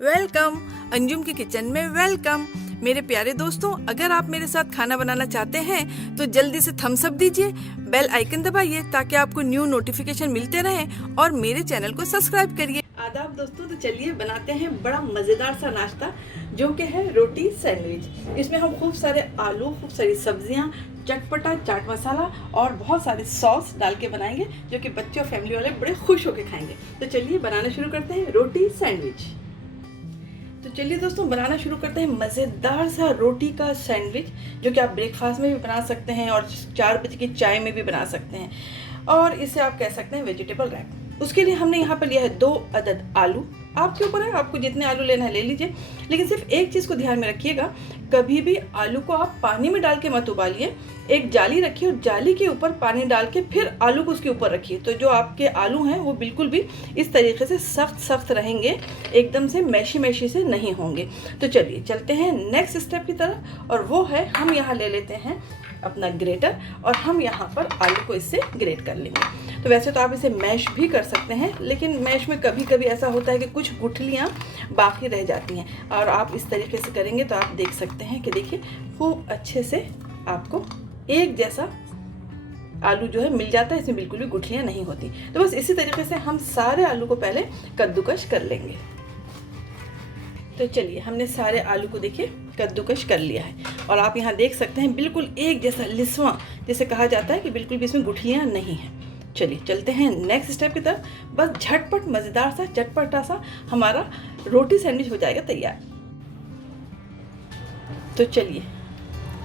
Welcome Anjum की kitchen में welcome. मेरे प्यारे दोस्तों, अगर आप मेरे साथ खाना बनाना चाहते हैं तो जल्दी से थम्स अप दीजिए, बेल आइकन दबाइए ताकि आपको न्यू नोटिफिकेशन मिलते रहें और मेरे चैनल को सब्सक्राइब करिए। आदाब दोस्तों, तो चलिए बनाते हैं बड़ा मज़ेदार सा नाश्ता जो कि है रोटी सैंडविच। इसमें हम खूब सारे आलू, खूब सारी सब्जियां, चटपटा चाट मसाला और बहुत सारे सॉस डाल के बनाएंगे जो कि बच्चे और फैमिली वाले बड़े खुश होकर खाएंगे। तो चलिए बनाना शुरू करते हैं रोटी सैंडविच। तो चलिए दोस्तों बनाना शुरू करते हैं मज़ेदार सा रोटी का सैंडविच जो कि आप ब्रेकफास्ट में भी बना सकते हैं और 4 बजे की चाय में भी बना सकते हैं, और इसे आप कह सकते हैं वेजिटेबल रैप। उसके लिए हमने यहाँ पर लिया है 2 अदद आलू। आपके ऊपर है, आपको जितने आलू लेना है ले लीजिए, लेकिन सिर्फ एक चीज़ को ध्यान में रखिएगा, कभी भी आलू को आप पानी में डाल के मत उबालिए। एक जाली रखिए और जाली के ऊपर पानी डाल के फिर आलू को उसके ऊपर रखिए, तो जो आपके आलू हैं वो बिल्कुल भी इस तरीके से सख्त सख्त रहेंगे, एकदम से मैशी मैशी से नहीं होंगे। तो चलिए चलते हैं नेक्स्ट स्टेप की तरफ, और वो है हम यहाँ ले लेते हैं अपना ग्रेटर और हम यहाँ पर आलू को इससे ग्रेट कर लेंगे। तो वैसे तो आप इसे मैश भी कर सकते हैं, लेकिन मैश में कभी कभी ऐसा होता है कि कुछ गुठलियाँ बाकी रह जाती हैं, और आप इस तरीके से करेंगे तो आप देख सकते हैं कि देखिए खूब अच्छे से आपको एक जैसा आलू जो है मिल जाता है, इसमें बिल्कुल भी गुठलियाँ नहीं होती। तो बस इसी तरीके से हम सारे आलू को पहले कद्दूकश कर लेंगे। तो चलिए हमने सारे आलू को देखिए कद्दूकश कर लिया है, और आप यहाँ देख सकते हैं बिल्कुल एक जैसा लिस्वा जिसे कहा जाता है कि बिल्कुल भी इसमें गुठलियाँ नहीं हैं। चलिए चलते हैं नेक्स्ट स्टेप की तरफ। बस झटपट मज़ेदार सा चटपटा सा हमारा रोटी सैंडविच हो जाएगा तैयार। तो चलिए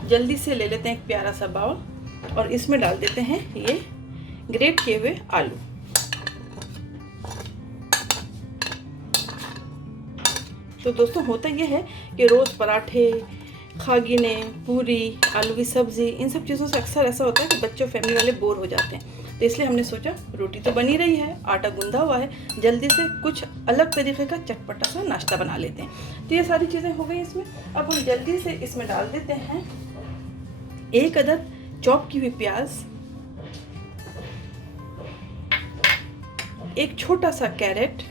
जल्दी से ले लेते हैं एक प्यारा सा बाउल और इसमें डाल देते हैं ये ग्रेट किए हुए आलू। तो दोस्तों होता यह है कि रोज़ पराठे, खागिने, पूरी, आलू की सब्ज़ी, इन सब चीज़ों से अक्सर ऐसा होता है कि बच्चों फैमिली वाले बोर हो जाते हैं। तो इसलिए हमने सोचा रोटी तो बनी रही है, आटा गूंदा हुआ है, जल्दी से कुछ अलग तरीके का चटपटा सा नाश्ता बना लेते हैं। तो ये सारी चीज़ें हो गई इसमें। अब हम जल्दी से इसमें डाल देते हैं 1 अदद चॉप की हुई प्याज, एक छोटा सा कैरेट,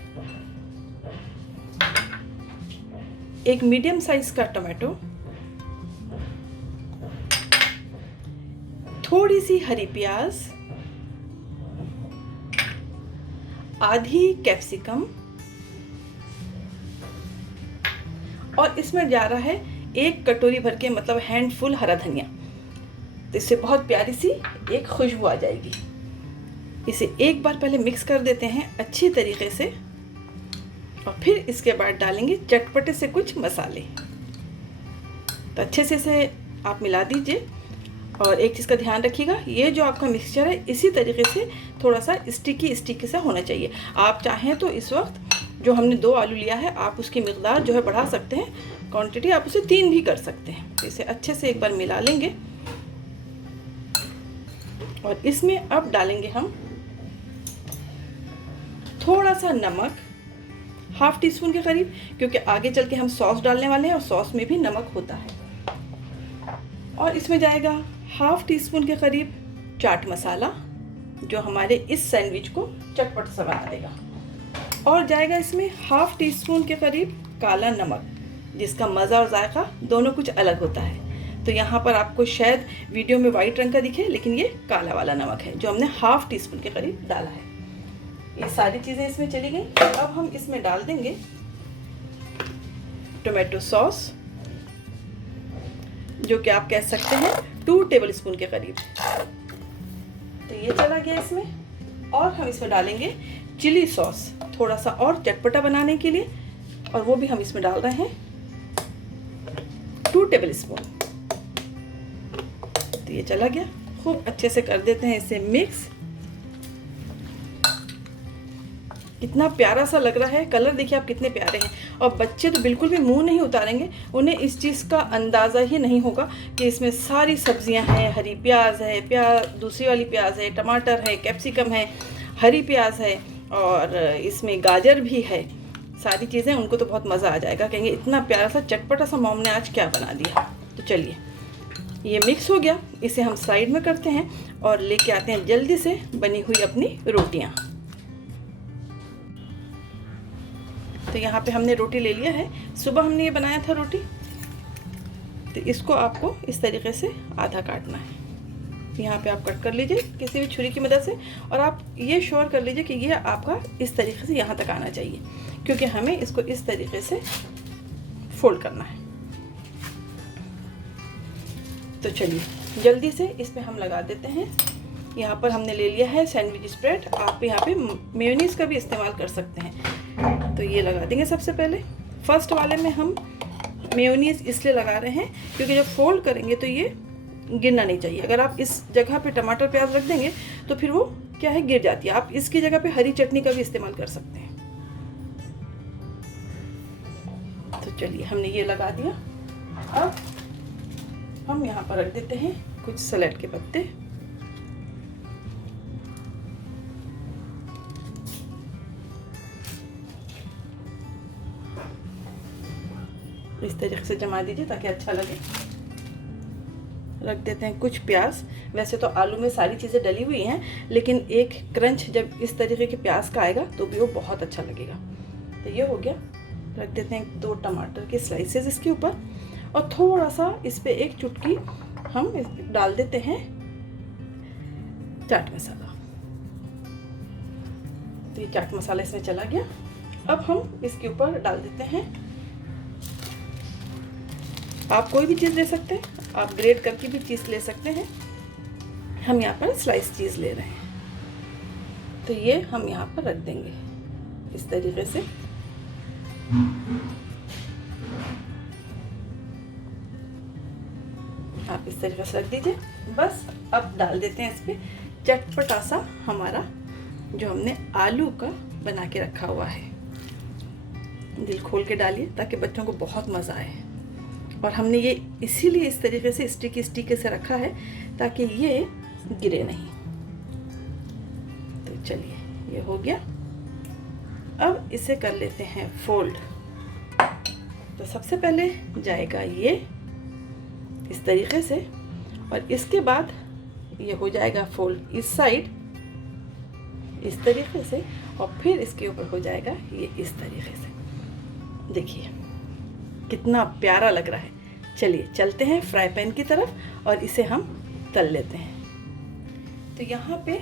एक मीडियम साइज का टमाटो, थोड़ी सी हरी प्याज, आधी कैप्सिकम, और इसमें जा रहा है 1 कटोरी भर के मतलब हैंडफुल हरा धनिया। तो इससे बहुत प्यारी सी एक खुशबू आ जाएगी। इसे एक बार पहले मिक्स कर देते हैं अच्छी तरीके से, और फिर इसके बाद डालेंगे चटपटे से कुछ मसाले। तो अच्छे से इसे आप मिला दीजिए, और एक चीज़ का ध्यान रखिएगा, ये जो आपका मिक्सचर है इसी तरीके से थोड़ा सा स्टिकी सा होना चाहिए। आप चाहें तो इस वक्त जो हमने 2 आलू लिया है आप उसकी मिकदार जो है बढ़ा सकते हैं, क्वांटिटी आप उसे 3 भी कर सकते हैं। तो इसे अच्छे से एक बार मिला लेंगे, और इसमें अब डालेंगे हम थोड़ा सा नमक, ½ टीस्पून के करीब, क्योंकि आगे चल के हम सॉस डालने वाले हैं और सॉस में भी नमक होता है। और इसमें जाएगा ½ टीस्पून के करीब चाट मसाला जो हमारे इस सैंडविच को चटपट सा बना देगा, और जाएगा इसमें ½ टीस्पून के करीब काला नमक, जिसका मज़ा और जायका दोनों कुछ अलग होता है। तो यहाँ पर आपको शायद वीडियो में वाइट रंग का दिखे, लेकिन ये काला वाला नमक है जो हमने ½ टीस्पून के करीब डाला है। ये सारी चीज़ें इसमें चली गई। अब हम इसमें डाल देंगे टोमेटो सॉस जो कि आप कह सकते हैं 2 टेबलस्पून के करीब। तो ये चला गया इसमें, और हम इसमें डालेंगे चिली सॉस थोड़ा सा और चटपटा बनाने के लिए, और वो भी हम इसमें डाल रहे हैं 2 टेबलस्पून। तो ये चला गया, खूब अच्छे से कर देते हैं इसे मिक्स। कितना प्यारा सा लग रहा है, कलर देखिए आप कितने प्यारे हैं, और बच्चे तो बिल्कुल भी मुंह नहीं उतारेंगे, उन्हें इस चीज़ का अंदाज़ा ही नहीं होगा कि इसमें सारी सब्जियां हैं, हरी प्याज है, दूसरी वाली प्याज है, टमाटर है, कैप्सिकम है, हरी प्याज है, और इसमें गाजर भी है। सारी चीज़ें उनको तो बहुत मज़ा आ जाएगा, कहेंगे इतना प्यारा सा चटपटा सा मॉम ने आज क्या बना दिया। तो चलिए ये मिक्स हो गया, इसे हम साइड में करते हैं और लेके आते हैं जल्दी से बनी हुई अपनी रोटियां। तो यहाँ पे हमने रोटी ले लिया है, सुबह हमने ये बनाया था रोटी। तो इसको आपको इस तरीके से आधा काटना है। यहाँ पे आप कट कर लीजिए किसी भी छुरी की मदद से, और आप ये श्योर कर लीजिए कि ये आपका इस तरीके से यहाँ तक आना चाहिए, क्योंकि हमें इसको इस तरीके से फोल्ड करना है। तो चलिए जल्दी से इस पे हम लगा देते हैं। यहाँ पर हमने ले लिया है सैंडविच स्प्रेड, आप यहाँ पे मेयोनीज का भी इस्तेमाल कर सकते हैं। तो ये लगा देंगे सबसे पहले। फर्स्ट वाले में हम मेयोनीज इसलिए लगा रहे हैं क्योंकि जब फोल्ड करेंगे तो ये गिरना नहीं चाहिए। अगर आप इस जगह पे टमाटर प्याज रख देंगे तो फिर वो क्या है, गिर जाती है। आप इसकी जगह पे हरी चटनी का भी इस्तेमाल कर सकते हैं। तो चलिए हमने ये लगा दिया। अब हम यहाँ पर रख देते हैं कुछ सलाद के पत्ते। इस तरीके से जमा दीजिए ताकि अच्छा लगे। रख देते हैं कुछ प्याज। वैसे तो आलू में सारी चीज़ें डली हुई हैं, लेकिन एक क्रंच जब इस तरीके के प्याज का आएगा तो भी वो बहुत अच्छा लगेगा। तो ये हो गया। रख देते हैं 2 टमाटर के स्लाइसेस इसके ऊपर, और थोड़ा सा इस पे एक चुटकी हम डाल देते हैं चाट मसाला। तो ये चाट मसाला इसमें चला गया। अब हम इसके ऊपर डाल देते हैं, आप कोई भी चीज़ ले सकते हैं, आप ग्रेट करके भी चीज़ ले सकते हैं। हम यहाँ पर स्लाइस चीज़ ले रहे हैं। तो ये हम यहाँ पर रख देंगे इस तरीके से। आप इस तरीके से रख दीजिए। बस अब डाल देते हैं इस पर चटपटा सा हमारा जो हमने आलू का बना के रखा हुआ है। दिल खोल के डालिए ताकि बच्चों को बहुत मज़ा आए। और हमने ये इसीलिए इस तरीके से स्टिकी से रखा है ताकि ये गिरे नहीं। तो चलिए ये हो गया। अब इसे कर लेते हैं फोल्ड। तो सबसे पहले जाएगा ये इस तरीके से, और इसके बाद ये हो जाएगा फोल्ड इस साइड इस तरीके से, और फिर इसके ऊपर हो जाएगा ये इस तरीके से। देखिए कितना प्यारा लग रहा है। चलिए चलते हैं फ्राई पैन की तरफ और इसे हम तल लेते हैं। तो यहाँ पे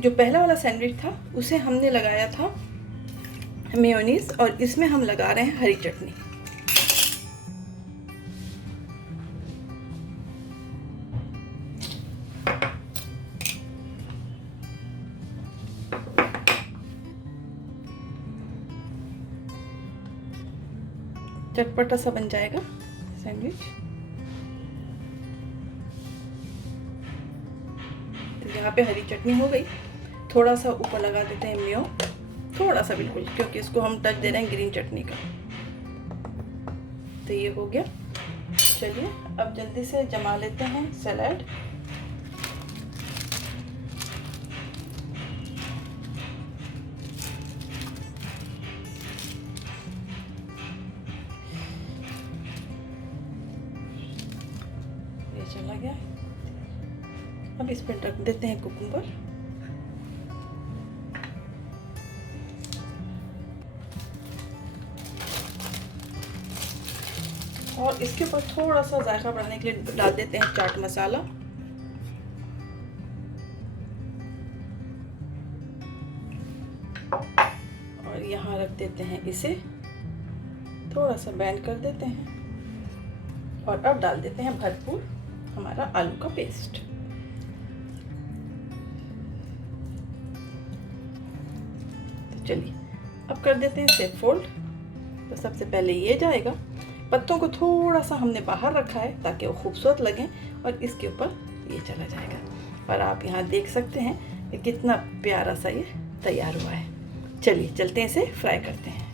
जो पहला वाला सैंडविच था उसे हमने लगाया था मेयोनीज, और इसमें हम लगा रहे हैं हरी चटनी। चटपटा सा बन जाएगा सैंडविच। तो यहाँ पे हरी चटनी हो गई। थोड़ा सा ऊपर लगा देते हैं मेयो, थोड़ा सा बिल्कुल, क्योंकि इसको हम टच दे रहे हैं ग्रीन चटनी का। तो ये हो गया। चलिए अब जल्दी से जमा लेते हैं सलाद। चला गया। अब इस पर रख देते हैं कुकुम्बर। और इसके ऊपर थोड़ा सा जायका बढ़ाने के लिए डाल देते हैं चाट मसाला। और यहाँ रख देते हैं इसे, थोड़ा सा बैंड कर देते हैं, और अब डाल देते हैं भरपूर हमारा आलू का पेस्ट। तो चलिए अब कर देते हैं इसे फोल्ड। तो सबसे पहले ये जाएगा। पत्तों को थोड़ा सा हमने बाहर रखा है ताकि वो खूबसूरत लगें, और इसके ऊपर ये चला जाएगा। और आप यहाँ देख सकते हैं कि कितना प्यारा सा ये तैयार हुआ है। चलिए चलते हैं, इसे फ्राई करते हैं।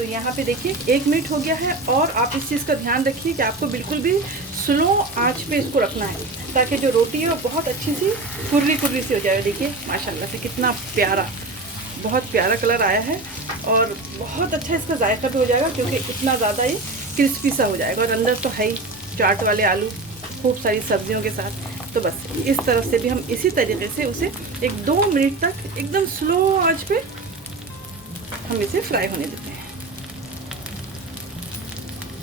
तो यहाँ पे देखिए 1 मिनट हो गया है। और आप इस चीज़ का ध्यान रखिए कि आपको बिल्कुल भी स्लो आंच पे इसको रखना है, ताकि जो रोटी है वो बहुत अच्छी सी कुर्री कुर्री सी हो जाए। देखिए माशाल्लाह से कितना प्यारा, बहुत प्यारा कलर आया है और बहुत अच्छा इसका जायका भी हो जाएगा, क्योंकि इतना ज़्यादा ये क्रिस्पी सा हो जाएगा। और अंदर तो है ही चाट वाले आलू खूब सारी सब्जियों के साथ। तो बस इस तरफ से भी हम इसी तरीके से उसे 1-2 मिनट तक एकदम स्लो आंच पे हम इसे फ्राई होने देते हैं।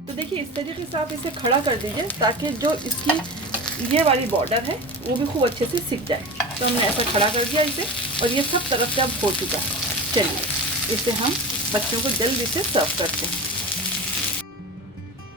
तो देखिए इस तरीके से आप इसे खड़ा कर दीजिए, ताकि जो इसकी ये वाली बॉर्डर है वो भी खूब अच्छे से सिक जाए। तो हमने ऐसा खड़ा कर दिया इसे, और ये सब तरफ से अब हो चुका है। चलिए इसे हम बच्चों को जल्दी से सर्व करते हैं।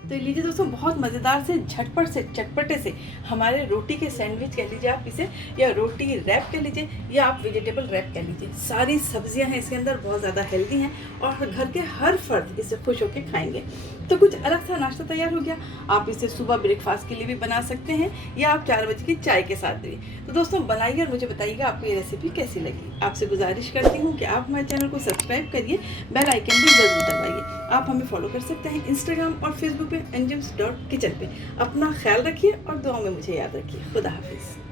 तो लीजिए दोस्तों, बहुत मज़ेदार से झटपट से चटपटे से हमारे रोटी के सैंडविच कह लीजिए आप इसे, या रोटी रैप कह लीजिए, या आप वेजिटेबल रैप कह लीजिए। सारी सब्जियां हैं इसके अंदर, बहुत ज़्यादा हेल्दी हैं और घर के हर फर्द इसे खुश होकर खाएंगे। तो कुछ अलग सा नाश्ता तैयार हो गया। आप इसे सुबह ब्रेकफास्ट के लिए भी बना सकते हैं, या आप 4 बजे की चाय के साथ भी। तो दोस्तों बनाइए और मुझे बताइएगा आपको ये रेसिपी कैसी लगी। आपसे गुजारिश करती हूँ कि आप हमारे चैनल को सब्सक्राइब करिए, बेल आइकन भी ज़रूर दबाइए। आप हमें फॉलो कर सकते हैं इंस्टाग्राम और फेसबुक पे अंजुम्स.किचन पे। अपना ख्याल रखिए और दुआ में मुझे याद रखिए। खुदा हाफिज़।